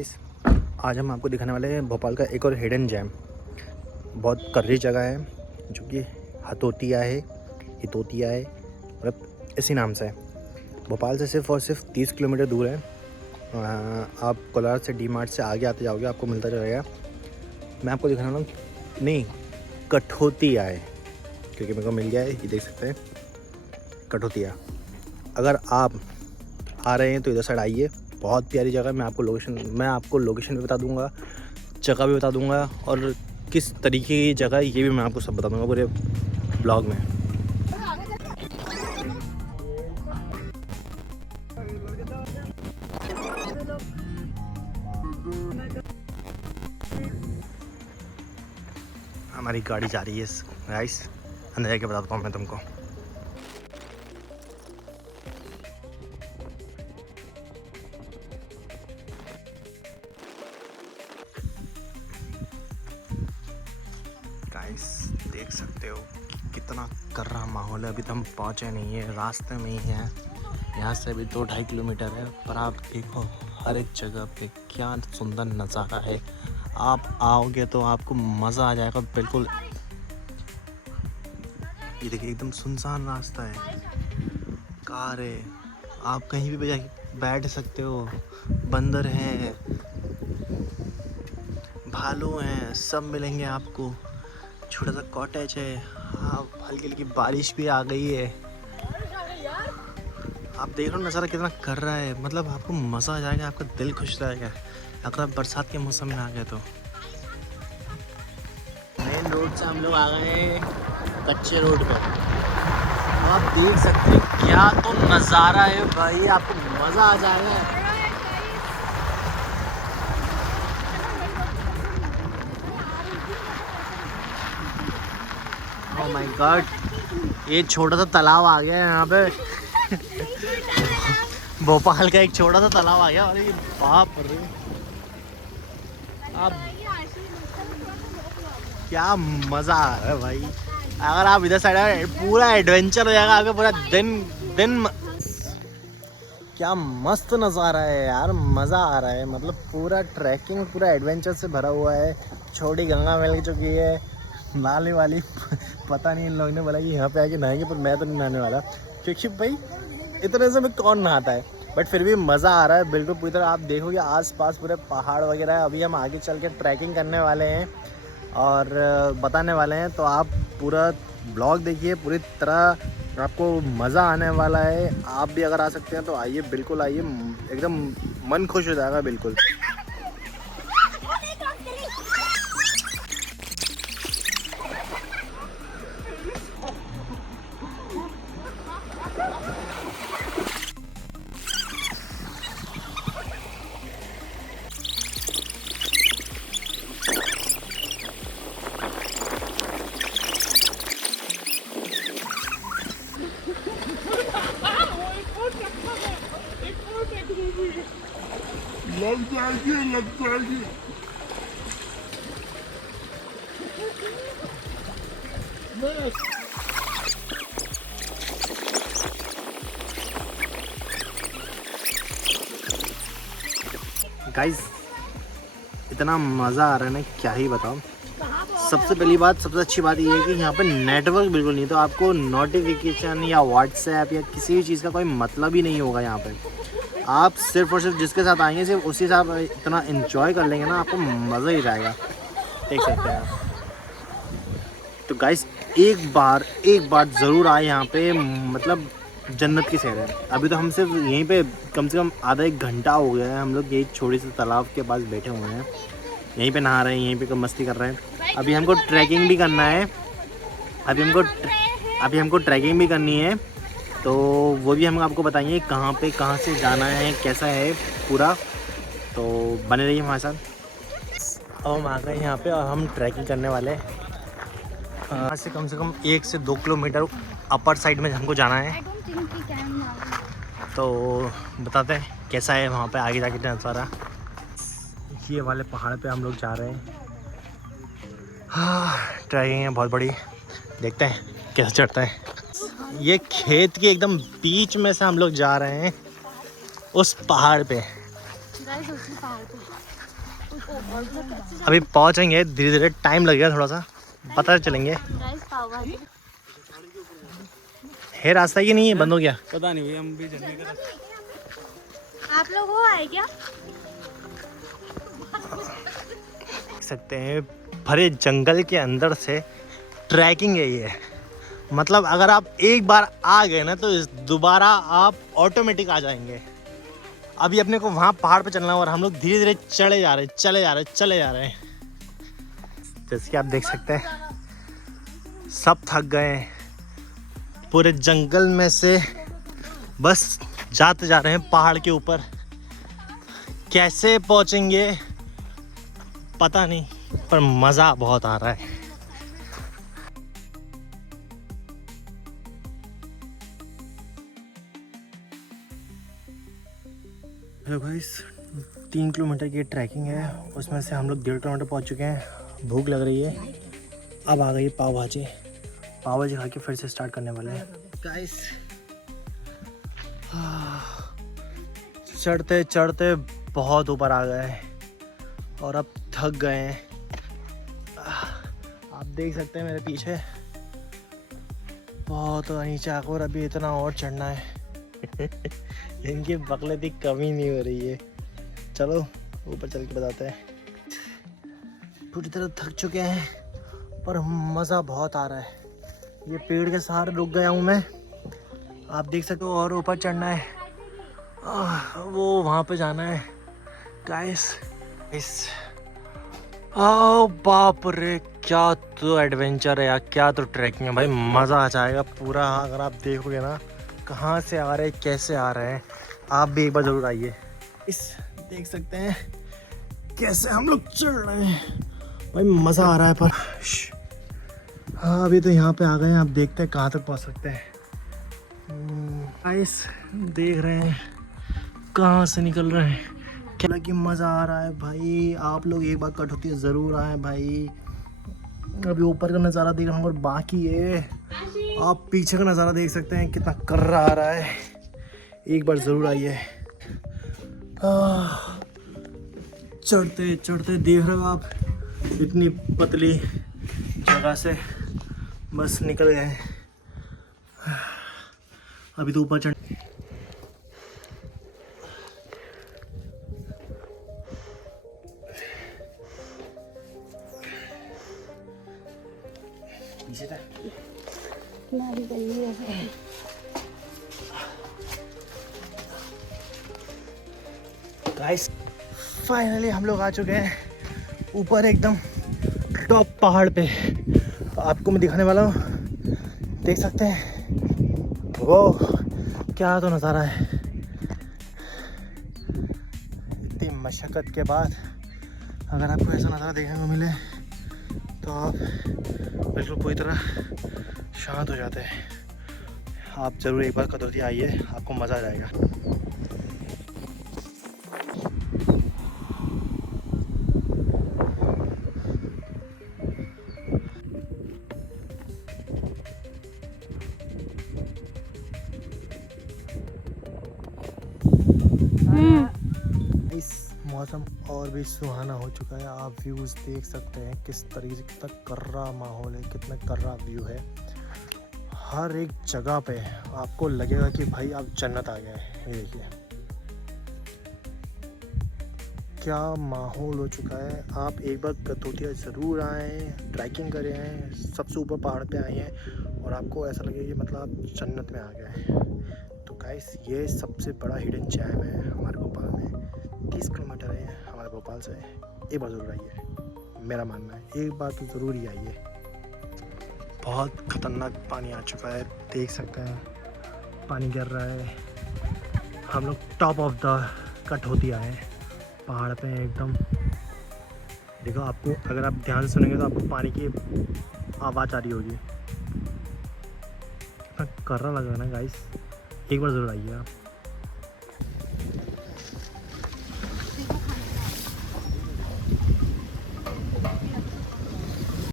आज हम आपको दिखाने वाले हैं भोपाल का एक और हिडन जेम। बहुत कर्री जगह है जो कि हतोतिया है मतलब इसी नाम से है। भोपाल से सिर्फ और सिर्फ 30 किलोमीटर दूर है। आप कोलार से डी मार्ट से आगे आते जाओगे आपको मिलता चलेगा। मैं आपको दिखाने वाला हूँ नहीं कठोतिया है क्योंकि मेरे को मिल गया है, ये देख सकते हैं कठोतिया। अगर आप आ रहे हैं तो इधर साइड आइए, बहुत प्यारी जगह है। मैं आपको लोकेशन भी बता दूंगा, जगह भी बता दूंगा और किस तरीके की जगह है ये भी मैं आपको सब बता दूंगा पूरे ब्लॉग में। हमारी गाड़ी जा रही है गाइस, अंदर जाके बताता हूँ मैं तुमको। गाइस देख सकते हो कितना कर्रा माहौल है। अभी तो हम पहुँचे नहीं है, रास्ते में ही है। यहाँ से अभी 2-2.5 किलोमीटर है, पर आप देखो हर एक जगह पे क्या सुंदर नज़ारा है। आप आओगे तो आपको मज़ा आ जाएगा बिल्कुल। ये देखिए एकदम सुनसान रास्ता है, कार है, आप कहीं भी बैठ सकते हो। बंदर हैं, भालू हैं, सब मिलेंगे आपको। छोटा सा कॉटेज है। हाँ, हल्की हल्की बारिश भी आ गई है। आप देख रहे हो नज़ारा कितना कर रहा है, मतलब आपको मज़ा आ जाएगा, आपका दिल खुश रहेगा अगर आप बरसात के मौसम में आ गए तो। मेन रोड से हम लोग आ गए हैं कच्चे रोड पर। आप देख सकते हैं क्या तो नज़ारा है भाई, आपको मज़ा आ जाएगा। ओह माय गॉड, ये छोटा सा तालाब आ गया है यहाँ पे। भोपाल का एक छोटा सा तालाब आ गया। अरे बाप रे, आप क्या मज़ा आ रहा है भाई। अगर आप इधर साइड आए पूरा एडवेंचर हो जाएगा आपका पूरा दिन। क्या मस्त नज़ारा है यार, मज़ा आ रहा है। मतलब पूरा ट्रैकिंग पूरा एडवेंचर से भरा हुआ है। छोटी गंगा मिल चुकी है, नाले वाली पता नहीं इन लोगों ने बोला कि यहाँ पे आके नहाएंगे, पर मैं तो नहीं नहाने वाला क्योंकि भाई इतने से में कौन नहाता है। बट फिर भी मज़ा आ रहा है बिल्कुल पूरी तरह। आप देखोगे आसपास पूरे पहाड़ वगैरह है। अभी हम आगे चल के ट्रैकिंग करने वाले हैं और बताने वाले हैं, तो आप पूरा ब्लॉग देखिए पूरी तरह, आपको मज़ा आने वाला है। आप भी अगर आ सकते हैं तो आइए, बिल्कुल आइए, एकदम मन खुश हो जाएगा बिल्कुल। लग जाएगी गाइस इतना मज़ा आ रहा है ना, क्या ही बताऊं। सबसे पहली बात, सबसे अच्छी बात ये है कि यहाँ पे नेटवर्क बिल्कुल नहीं, तो आपको नोटिफिकेशन या व्हाट्सएप या किसी भी चीज़ का कोई मतलब ही नहीं होगा यहाँ पे। आप सिर्फ और सिर्फ जिसके साथ आएंगे सिर्फ उसी से आप इतना एंजॉय कर लेंगे ना, आपको मज़ा ही जाएगा। देख सकते हैं आप। तो गाइस एक बार ज़रूर आए यहाँ पे, मतलब जन्नत की सैर है। अभी तो हम सिर्फ यहीं पे कम से कम आधा 1 घंटा हो गया है, हम लोग यही छोटे से तालाब के पास बैठे हुए हैं, यहीं पे नहा रहे हैं, यहीं पे मस्ती कर रहे हैं। अभी हमको ट्रैकिंग भी करना है, अभी हमको ट्रैकिंग भी करनी है, तो वो भी हम आपको बताएंगे कहाँ से जाना है, कैसा है पूरा। तो बने रहिए हमारे साथ। अब हम आ गए यहाँ पे और हम ट्रैकिंग करने वाले हैं। यहाँ से कम 1 से 2 किलोमीटर अपर साइड में हमको जाना है, तो बताते हैं कैसा है वहाँ पे आगे जाके नज़ारा। ये वाले पहाड़ पे हम लोग जा रहे हैं। हाँ, ट्रैकिंग है बहुत बड़ी, देखते हैं कैसे चढ़ता है। ये खेत के एकदम बीच में से हम लोग जा रहे हैं उस पहाड़ पे। गाइस उसी पहाड़ पे अभी पहुंचेंगे, धीरे धीरे टाइम लगेगा थोड़ा सा, पता चलेंगे। गाइस पाव भाजी है रास्ता कि नहीं है, बंद हो गया? पता नहीं भैया, हम भी चलने का। आप लोग हो आए क्या? देख सकते हैं भरे जंगल के अंदर से ट्रैकिंग है ये। मतलब अगर आप एक बार आ गए ना तो दोबारा आप ऑटोमेटिक आ जाएंगे। अभी अपने को वहाँ पहाड़ पे चलना है और हम लोग धीरे धीरे चले जा रहे हैं। जैसे कि आप देख सकते हैं सब थक गए हैं, पूरे जंगल में से बस जाते जा रहे हैं पहाड़ के ऊपर। कैसे पहुँचेंगे पता नहीं, पर मज़ा बहुत आ रहा है। हेलो गाइस, 3 किलोमीटर की ट्रैकिंग है, उसमें से हम लोग 1.5 किलोमीटर पहुंच चुके हैं। भूख लग रही है, अब आ गई पाव भाजी खा के फिर से स्टार्ट करने वाले हैं गाइस। चढ़ते चढ़ते बहुत ऊपर आ गए और अब थक गए हैं। आप देख सकते हैं मेरे पीछे बहुत नीचे आकर, और अभी इतना और चढ़ना है। इनकी बकले की कमी नहीं हो रही है। चलो ऊपर चल के बताते हैं। पूरी तरह थक चुके हैं पर मज़ा बहुत आ रहा है। ये पेड़ के सहारे रुक गया हूँ मैं, आप देख सकते हो, और ऊपर चढ़ना है। वो वहाँ पे जाना है गाइस। ओ बाप रे, क्या तो एडवेंचर है यार, क्या तो ट्रैकिंग है भाई, मज़ा आ जाएगा पूरा। अगर आप देखोगे ना कहाँ से आ रहे हैं, कैसे आ रहे हैं, आप भी एक बार ज़रूर आइए। देख सकते हैं कैसे हम लोग चढ़ रहे हैं भाई, मज़ा आ रहा है। पर हाँ, अभी तो यहाँ पे आ गए हैं, आप देखते हैं कहाँ तक पहुँच सकते हैं। गाइस देख रहे हैं कहाँ से निकल रहे हैं, क्या कि मज़ा आ रहा है भाई। आप लोग एक बार कठौती ज़रूर आए भाई। अभी ऊपर का नज़ारा देख रहे हैं और बाकी है, आप पीछे का नज़ारा देख सकते हैं कितना कर्रा आ रहा है। एक बार ज़रूर आइए। चढ़ते चढ़ते देख रहे हो आप, इतनी पतली जगह से बस निकल गए। अभी तो ऊपर चढ़, गाइस फाइनली हम लोग आ चुके हैं ऊपर एकदम टॉप पहाड़ पे। आपको मैं दिखाने वाला हूँ, देख सकते हैं वो क्या तो नज़ारा है। इतनी मशक्क़त के बाद अगर आपको ऐसा नज़ारा देखने को मिले तो आप बिल्कुल पूरी तरह शांत हो जाते हैं। आप ज़रूर एक बार कदौती आइए, आपको मज़ा आ जाएगा। इस मौसम और भी सुहाना हो चुका है। आप व्यूज़ देख सकते हैं किस तरीके से, कितना कर्रा माहौल है, कितना कर्रा व्यू है। हर एक जगह पे आपको लगेगा कि भाई आप जन्नत आ गए हैं। ये देखिए क्या माहौल हो चुका है। आप एक बार कतौतिया ज़रूर आएँ, ट्रैकिंग करें आएँ, सबसे ऊपर पहाड़ पे आए हैं और आपको ऐसा लगेगा कि मतलब आप जन्नत में आ गए हैं। तो गाइस ये सबसे बड़ा हिडन जैम है हमारे भोपाल में। 30 किलोमीटर है हमारे भोपाल से। एक बार ज़रूर आइए, मेरा मानना है एक बार तो ज़रूर ही आइए। बहुत ख़तरनाक पानी आ चुका है, देख सकते हैं पानी गिर रहा है। हम लोग टॉप ऑफ द कठौती आए हैं, पहाड़ पे एकदम। देखो आपको, अगर आप ध्यान से सुनेंगे तो आपको पानी की आवाज़ आ रही होगी। कितना कर्रा लग रहा है ना गाइस, एक बार ज़रूर आइए आप।